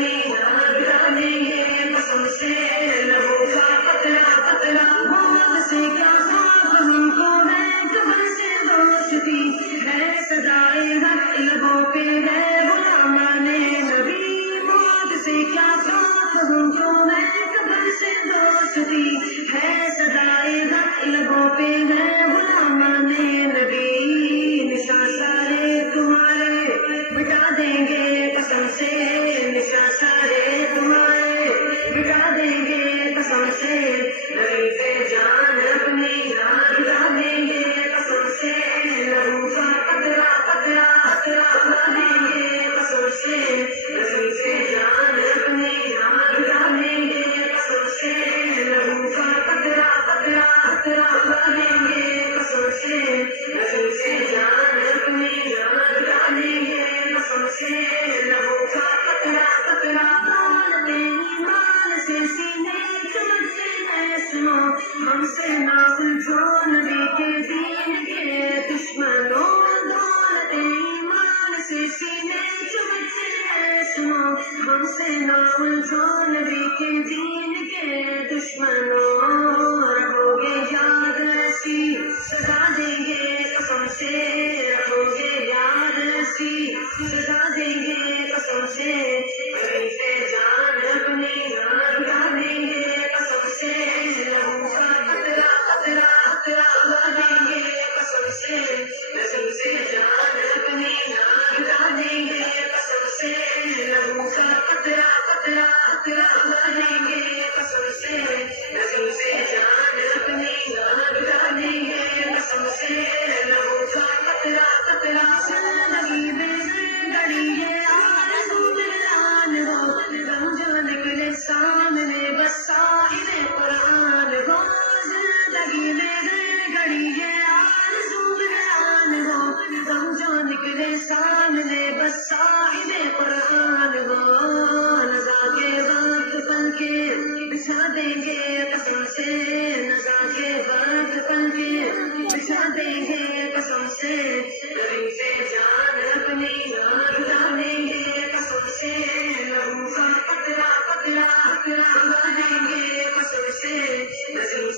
اپنی جان جانے گے قسم سے لہو کا قطرہ قطرہ موت سے کیا خوف ہم کو ہے قبر سے دوستی ہے سزائے حق لبوں پہ ہے غلامان نبی موت سے کیا خوف ہم کو ہے قبر سے دوستی ہے سزائے حق لبوں پہ ہے غلامان نبی نشاں سارے تمہارے مٹا دیں گے قسم سے نشاں سارے تمہارے مٹا دیں گے قسم سے نبی پہ جان اپنی جان جا دیں گے قسم سے لہو کا قطرہ قطرہ قطرہ اڑا دیں گے قسم سے نبی پہ جان اپنی جان جا دیں گے قسم سے لہو کا قطرہ قطرہ قطرہ اڑا دیں گے قسم سے نبی پہ جان اپنی جان جا دیں گے قسم سے لہو کا قطرہ قطرہ دولت ایمان سے سینے چمکتے ہیں سنو ہم سے نہ الجھو نبی کے دین کے دشمنوں دولت ایمان سے سینے چمکتے ہیں سنو ہم سے نہ الجھو نبی کے دین کے دشمنوں رہو گے یاد ایسی سزا دیں گے قسم سے رہو گے یاد ایسی سزا دیں گے قسم سے نبی پہ جان اپنی جان جا دیں گے قسم سے لہو کا قطرہ قطرہ قطرہ اڑا دیں گے قسم سے نبی پہ جان اپنی جان جا دیں گے قسم سے لہو کا قطرہ قطرہ قطرہ اڑا دیں گے قسم سے نبی پہ جان اپنی جان جا دیں گے قسم سے لہو کا قطرہ قطرہ زندگی میں گڑی یہ آرزو دلان ہو غم جو نکلے سامنے بس صاحب قرآن ہو زندگی میں گڑی یہ آرزو دلان ہو غم جو نکلے سامنے بس صاحب قرآن ہو نزا کے وقت پل کے بچھا دیں گے قسم سے نزا کے وقت پل کے بچھا دیں گے قسم سے نبی پہ جان اپنی جان جا دیں گے قسم سے لہو کا قطرہ قطرہ قطرہ اڑا دیں گے قسم سے نبی